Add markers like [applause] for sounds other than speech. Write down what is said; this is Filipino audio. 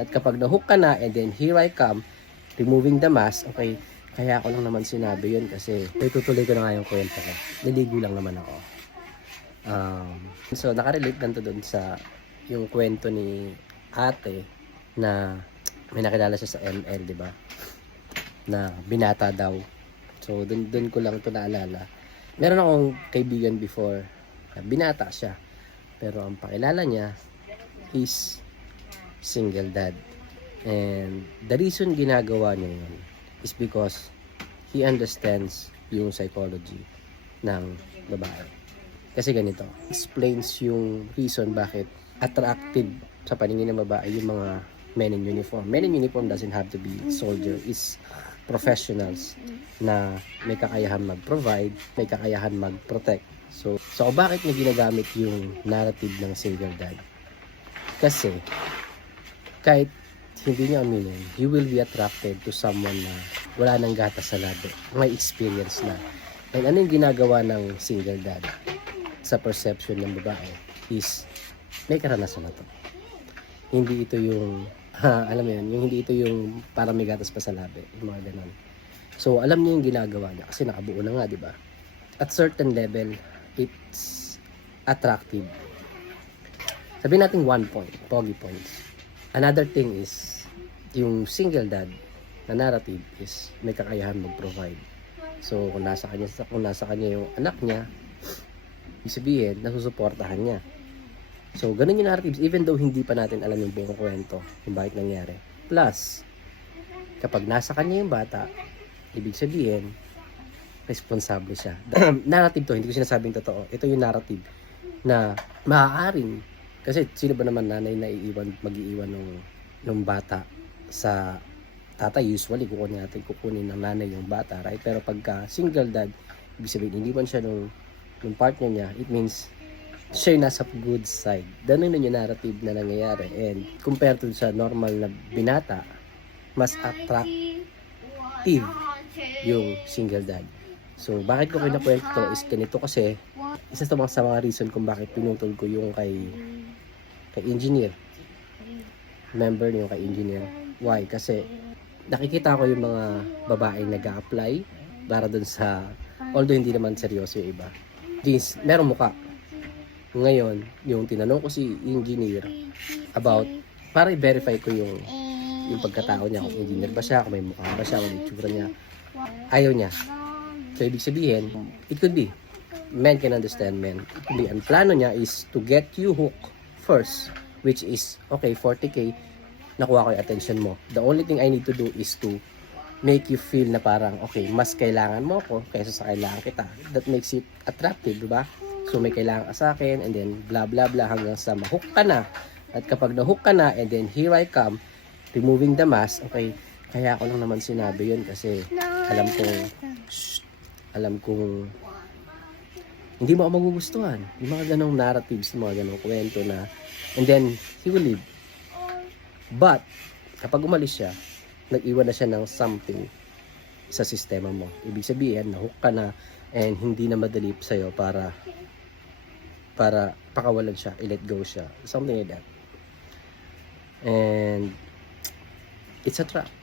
At kapag nahook ka na, and then here I come, removing the mask, okay, kaya ako lang naman sinabi yun kasi itutuloy ko na nga yung kwento ko. Niligo lang naman ako. Um, so, nakarelate lang to dun sa yung kwento ni ate na may nakilala siya sa ML, di ba? Na binata daw. So, dun, dun ko lang to naalala. Meron akong kaibigan before, na binata siya. Pero ang pakilala niya is single dad. And the reason ginagawa niya yun is because he understands yung psychology ng babae. Kasi ganito, explains yung reason bakit attractive sa paningin ng babae yung mga men in uniform. Men in uniform doesn't have to be soldier. Is professionals na may kakayahan mag-provide, may kakayahan mag-protect. So, so bakit niya ginagamit yung narrative ng single dad? Kasi, kahit hindi niya aminin, you will be attracted to someone na wala nang gatas sa labi. May experience na. And ano yung ginagawa ng single dad sa perception ng babae is may karanasan na to. Hindi ito yung, ha, [laughs] alam mo yun, yung hindi ito yung para may gatas pa sa labi. Yung mga ganun. So, alam niya yung ginagawa niya kasi nakabuo na nga, di ba? At certain level, it's attractive. Sabihin natin one point, pogi points. Another thing is, yung single dad na narrative is may kakayahan mag-provide. So, kung nasa kanya, kung nasa kanya yung anak niya, ibig sabihin, nasusuportahan niya. So, ganun yung narratives, even though hindi pa natin alam yung buong kwento, kung bakit nangyari. Plus, kapag nasa kanya yung bata, ibig sabihin, responsable siya. [clears throat] narrative to, hindi ko sinasabing totoo. Ito yung narrative na maaaring, kasi sino ba naman nanay na iiwan, mag-iiwan ng, ng bata sa tatay, usually kukunin natin, kukunin ng nanay yung bata, right? Pero pagka single dad, ibig sabihin, iniwan siya nung, nung partner niya, it means siya yung nasa good side. Ganun yung narrative na nangyayari. And compared to sa normal na binata, mas attractive yung single dad. So, bakit ko kinakwento to is ganito kasi isa sa mga, sa mga reason kung bakit pinutol ko yung kay kay engineer. Member niyo kay engineer. Why? Kasi nakikita ko yung mga babaeng nag apply para dun sa although hindi naman seryoso yung iba. Jeans, meron muka. Ngayon, yung tinanong ko si engineer about para i-verify ko yung yung pagkatao niya kung engineer ba siya, kung may mukha ba siya, kung may itsura niya. Ayaw niya. So, ibig sabihin, it could be. Men can understand men. It could be. Ang plano niya is to get you hooked first, which is, okay, 40k, nakuha ko yung attention mo. The only thing I need to do is to make you feel na parang, okay, mas kailangan mo ako kaysa sa kailangan kita. That makes it attractive, di ba? So, may kailangan ka sa akin, and then blah, blah, blah, hanggang sa mahook ka na. At kapag nahook ka na, and then here I come, removing the mask, okay, kaya ako lang naman sinabi yun kasi alam kong, shh, alam kong hindi mo ako magugustuhan. Yung mga ganong narratives, yung mga ganong kwento na, and then, he will leave. But, kapag umalis siya, nag-iwan na siya ng something sa sistema mo. Ibig sabihin, nahook ka na, and hindi na madali sa'yo para para pakawalan siya, i-let go siya. Something like that. And, it's a trap.